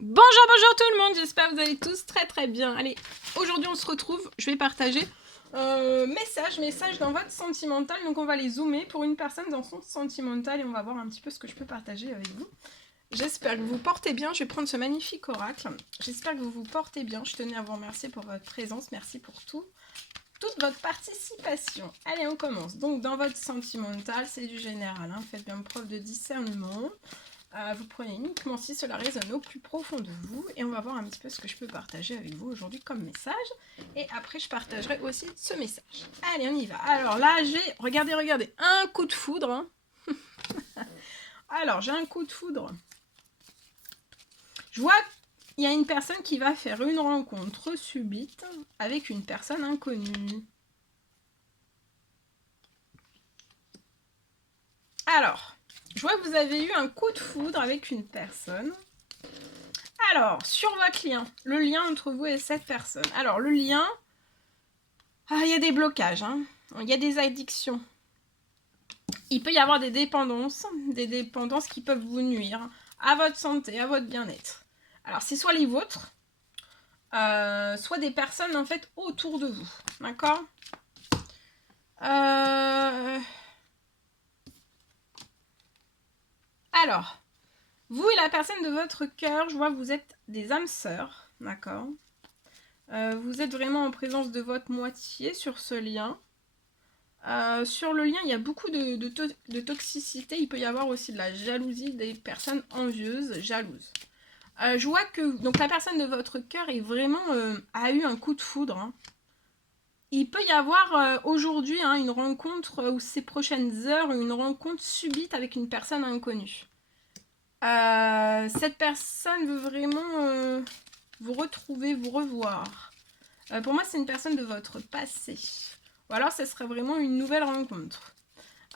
Bonjour tout le monde, j'espère que vous allez tous très bien. Allez, aujourd'hui on se retrouve, je vais partager message dans votre sentimental. Donc on va les zoomer pour une personne dans son sentimental et on va voir un petit peu ce que je peux partager avec vous. J'espère que vous vous portez bien, je vais prendre ce magnifique oracle. J'espère que vous vous portez bien, je tenais à vous remercier pour votre présence, merci pour toute votre participation. Allez, on commence. Donc dans votre sentimental, c'est du général, hein. Faites bien preuve de discernement. Vous prenez uniquement si cela résonne au plus profond de vous et on va voir un petit peu ce que je peux partager avec vous aujourd'hui comme message et après je partagerai aussi ce message. Allez, on y va. Alors là j'ai, regardez, un coup de foudre, hein. Alors j'ai un coup de foudre. Je vois qu'il y a une personne qui va faire une rencontre subite avec une personne inconnue. Alors, je vois que vous avez eu un coup de foudre avec une personne. Alors, sur votre lien, le lien entre vous et cette personne. Alors, le lien, il y a des blocages, hein. Il y a des addictions. Il peut y avoir des dépendances qui peuvent vous nuire à votre santé, à votre bien-être. Alors, c'est soit les vôtres, soit des personnes, en fait, autour de vous. D'accord ? Alors, vous et la personne de votre cœur, je vois que vous êtes des âmes sœurs, d'accord ? Vous êtes vraiment en présence de votre moitié sur ce lien. Sur le lien, il y a beaucoup de toxicité. Il peut y avoir aussi de la jalousie, des personnes envieuses, jalouses. Je vois que donc la personne de votre cœur est vraiment a eu un coup de foudre, hein. Il peut y avoir aujourd'hui une rencontre ou ces prochaines heures, une rencontre subite avec une personne inconnue. Cette personne veut vraiment vous retrouver, vous revoir. Pour moi, c'est une personne de votre passé. Ou alors, ce serait vraiment une nouvelle rencontre.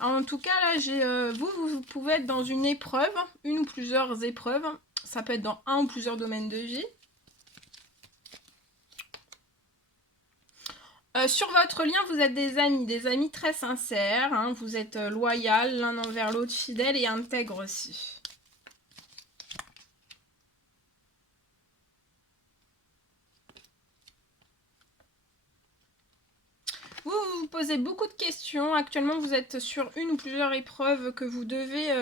En tout cas, là, vous pouvez être dans une épreuve, une ou plusieurs épreuves. Ça peut être dans un ou plusieurs domaines de vie. Sur votre lien, vous êtes des amis très sincères. Hein, vous êtes loyal l'un envers l'autre, fidèles et intègres aussi. Vous vous posez beaucoup de questions. Actuellement, vous êtes sur une ou plusieurs épreuves que vous devez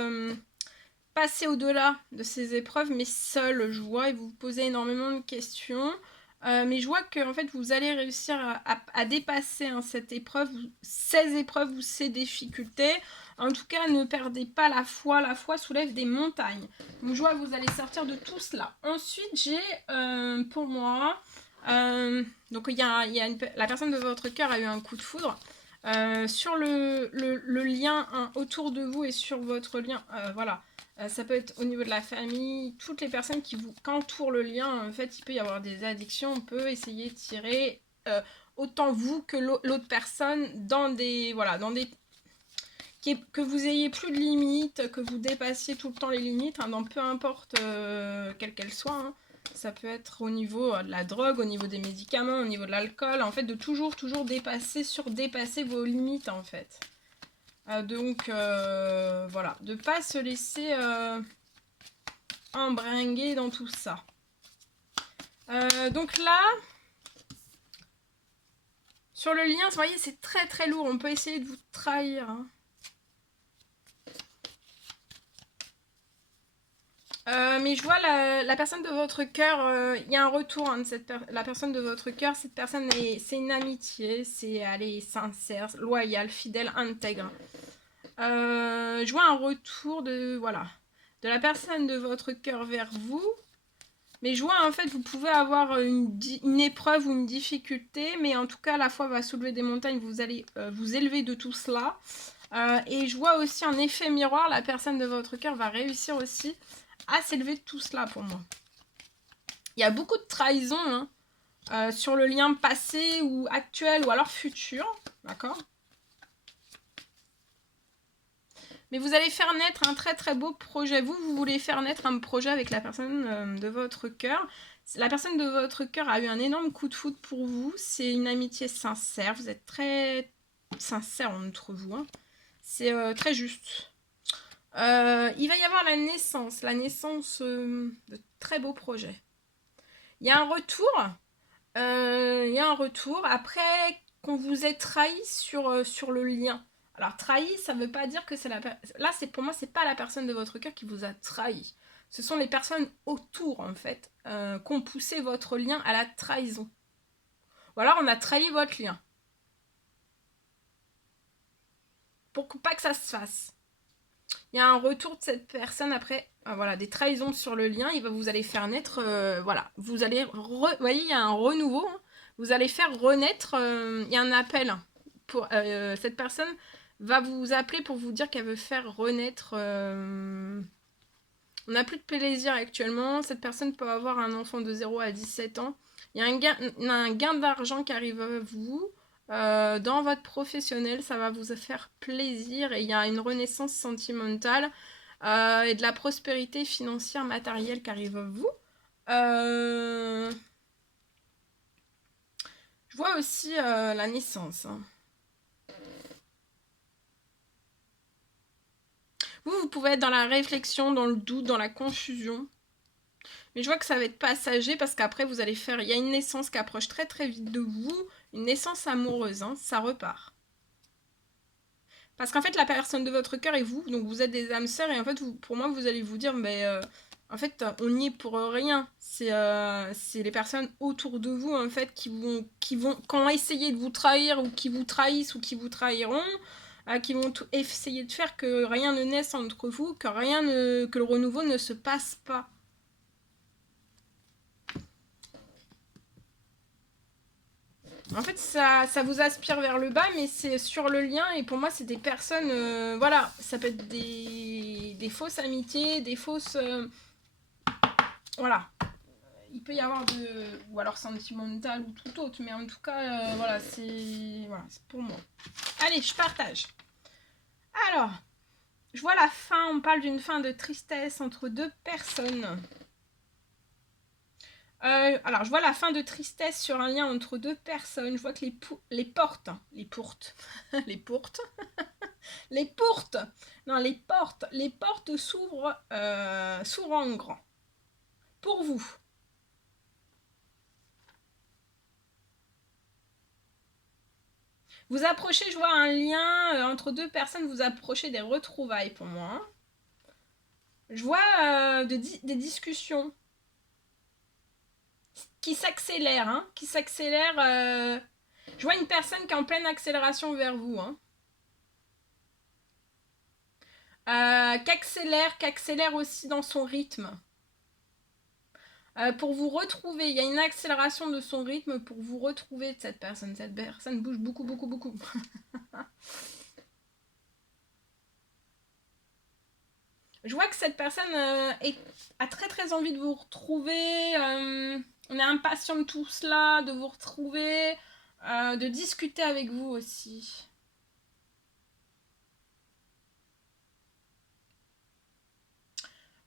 passer au-delà de ces épreuves, mais seul, je vois, et vous vous posez énormément de questions. Mais je vois que en fait, vous allez réussir à dépasser cette épreuve, ces épreuves ou ces difficultés. En tout cas, ne perdez pas la foi. La foi soulève des montagnes. Donc, je vois que vous allez sortir de tout cela. Ensuite, j'ai pour moi... donc, la personne de votre cœur a eu un coup de foudre. Sur le lien autour de vous et sur votre lien, voilà. Ça peut être au niveau de la famille, toutes les personnes qui vous entourent le lien. En fait, il peut y avoir des addictions. On peut essayer de tirer autant vous que l'autre personne dans des... Voilà, dans des... Que vous ayez plus de limites, que vous dépassiez tout le temps les limites, hein, dans peu importe quelle qu'elle soit. Hein. Ça peut être au niveau de la drogue, au niveau des médicaments, au niveau de l'alcool. En fait, de toujours dépasser vos limites, en fait. Donc, voilà. De ne pas se laisser embringuer dans tout ça. Donc là, sur le lien, vous voyez, c'est très lourd. On peut essayer de vous trahir. Hein. Mais je vois la personne de votre cœur, il y a un retour hein, de la personne de votre cœur. Cette personne, c'est une amitié, elle est sincère, loyale, fidèle, intègre. Je vois un retour de la personne de votre cœur vers vous. Mais je vois en fait, vous pouvez avoir une épreuve ou une difficulté, mais en tout cas, la foi va soulever des montagnes. Vous allez vous élever de tout cela. Et je vois aussi un effet miroir. La personne de votre cœur va réussir aussi à s'élever de tout cela pour moi. Il y a beaucoup de trahison hein, sur le lien passé ou actuel ou alors futur. D'accord ? Mais vous allez faire naître un très beau projet. Vous voulez faire naître un projet avec la personne de votre cœur. La personne de votre cœur a eu un énorme coup de foudre pour vous. C'est une amitié sincère. Vous êtes très sincère entre vous. Hein. C'est très juste. Il va y avoir la naissance de très beaux projets. Il y a un retour. Il y a un retour. Après qu'on vous ait trahi sur le lien. Alors trahi, ça veut pas dire que c'est là, c'est pour moi, c'est pas la personne de votre cœur qui vous a trahi. Ce sont les personnes autour, en fait, qui ont poussé votre lien à la trahison. Ou alors on a trahi votre lien. Pour pas que ça se fasse. Il y a un retour de cette personne après, voilà, des trahisons sur le lien. Vous allez faire naître, voilà, vous allez, vous voyez, il y a un renouveau. Hein. Vous allez faire renaître. Il y a un appel pour cette personne va vous appeler pour vous dire qu'elle veut faire renaître. On n'a plus de plaisir actuellement. Cette personne peut avoir un enfant de 0 à 17 ans. Il y a un gain d'argent qui arrive à vous. Dans votre professionnel, ça va vous faire plaisir et il y a une renaissance sentimentale et de la prospérité financière matérielle qui arrive à vous. Je vois aussi la naissance. Hein. Vous pouvez être dans la réflexion, dans le doute, dans la confusion. Mais je vois que ça va être passager parce qu'après vous allez faire... Il y a une naissance qui approche très très vite de vous. Une naissance amoureuse, hein, ça repart. Parce qu'en fait la personne de votre cœur et vous, donc vous êtes des âmes sœurs et en fait pour moi vous allez vous dire mais en fait on n'y est pour rien. C'est les personnes autour de vous en fait qui ont essayé de vous trahir ou qui vous trahissent ou qui vous trahiront. Qui vont essayer de faire que rien ne naisse entre vous, que le renouveau ne se passe pas. En fait, ça vous aspire vers le bas, mais c'est sur le lien. Et pour moi, c'est des personnes... voilà, ça peut être des fausses amitiés, des fausses... voilà. Il peut y avoir ou alors sentimental ou tout autre. Mais en tout cas, voilà, c'est pour moi. Allez, je partage. Alors, je vois la fin. On parle d'une fin de tristesse entre deux personnes. Alors, je vois la fin de tristesse sur un lien entre deux personnes. Je vois que les portes s'ouvrent en grand. Pour vous. Vous approchez, je vois un lien entre deux personnes, vous approchez des retrouvailles pour moi. Hein. Je vois des discussions qui s'accélèrent. Hein, qui s'accélèrent. Je vois une personne qui est en pleine accélération vers vous. Hein. Qui accélère aussi dans son rythme. Pour vous retrouver, il y a une accélération de son rythme pour vous retrouver de cette personne. Cette personne bouge beaucoup, beaucoup, beaucoup. Je vois que cette personne a très très envie de vous retrouver. On est impatient de tout cela, de vous retrouver, de discuter avec vous aussi.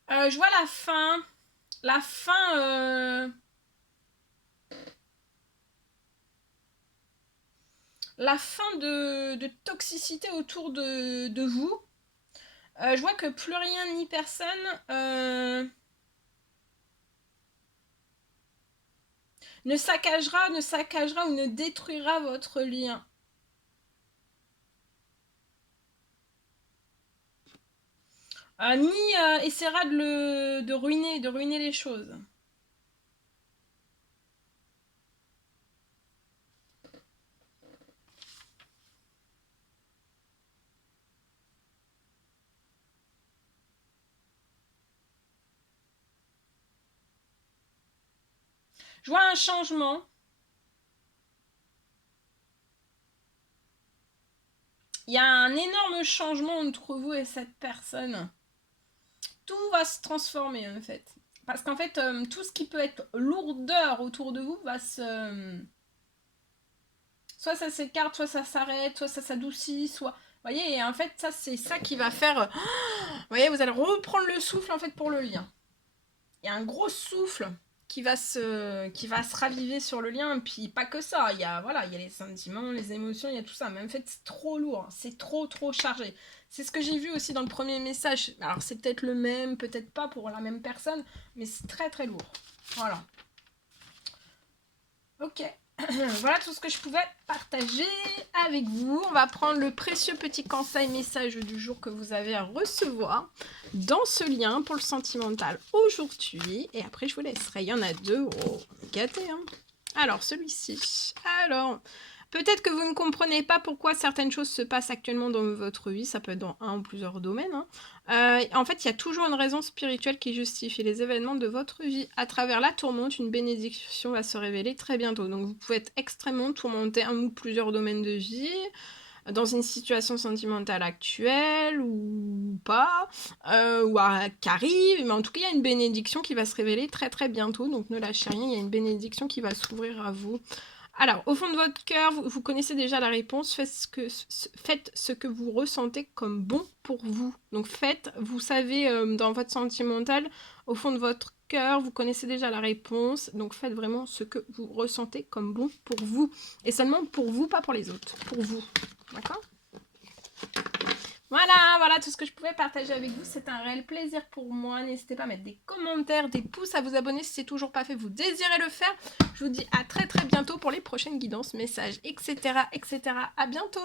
Je vois la fin. La fin... la fin de toxicité autour de vous. Je vois que plus rien ni personne ne saccagera ou ne détruira votre lien. Ni essaiera de ruiner les choses. Je vois un changement. Il y a un énorme changement entre vous et cette personne. Tout va se transformer en fait. Parce qu'en fait, tout ce qui peut être lourdeur autour de vous va se... soit ça s'écarte, soit ça s'arrête, soit ça s'adoucit, soit... Vous voyez, et en fait, ça, c'est ça qui va faire... Vous voyez, vous allez reprendre le souffle, en fait, pour le lien. Il y a un gros souffle qui va se raviver sur le lien, puis pas que ça, il y a les sentiments, les émotions, il y a tout ça, mais en fait, c'est trop lourd, c'est trop chargé. C'est ce que j'ai vu aussi dans le premier message. Alors c'est peut-être le même, peut-être pas pour la même personne, mais c'est très très lourd. Voilà. Ok. Voilà tout ce que je pouvais partager avec vous. On va prendre le précieux petit conseil message du jour que vous avez à recevoir dans ce lien pour le sentimental aujourd'hui. Et après, je vous laisserai. Il y en a 2. Oh, gâté, hein. Alors, celui-ci. Alors, peut-être que vous ne comprenez pas pourquoi certaines choses se passent actuellement dans votre vie. Ça peut être dans un ou plusieurs domaines, hein. En fait, il y a toujours une raison spirituelle qui justifie les événements de votre vie. À travers la tourmente, une bénédiction va se révéler très bientôt. Donc, vous pouvez être extrêmement tourmenté un ou plusieurs domaines de vie, dans une situation sentimentale actuelle ou pas, qui arrive. Mais en tout cas, il y a une bénédiction qui va se révéler très très bientôt. Donc, ne lâchez rien, il y a une bénédiction qui va s'ouvrir à vous. Alors, au fond de votre cœur, vous connaissez déjà la réponse. Faites ce que vous ressentez comme bon pour vous. Donc, vous savez, dans votre sentimental, au fond de votre cœur, vous connaissez déjà la réponse. Donc, faites vraiment ce que vous ressentez comme bon pour vous. Et seulement pour vous, pas pour les autres. Pour vous. D'accord ? Voilà tout ce que je pouvais partager avec vous. C'est un réel plaisir pour moi. N'hésitez pas à mettre des commentaires, des pouces, à vous abonner si c'est toujours pas fait, vous désirez le faire. Je vous dis à très très bientôt pour les prochaines guidances, messages, etc. etc. À bientôt!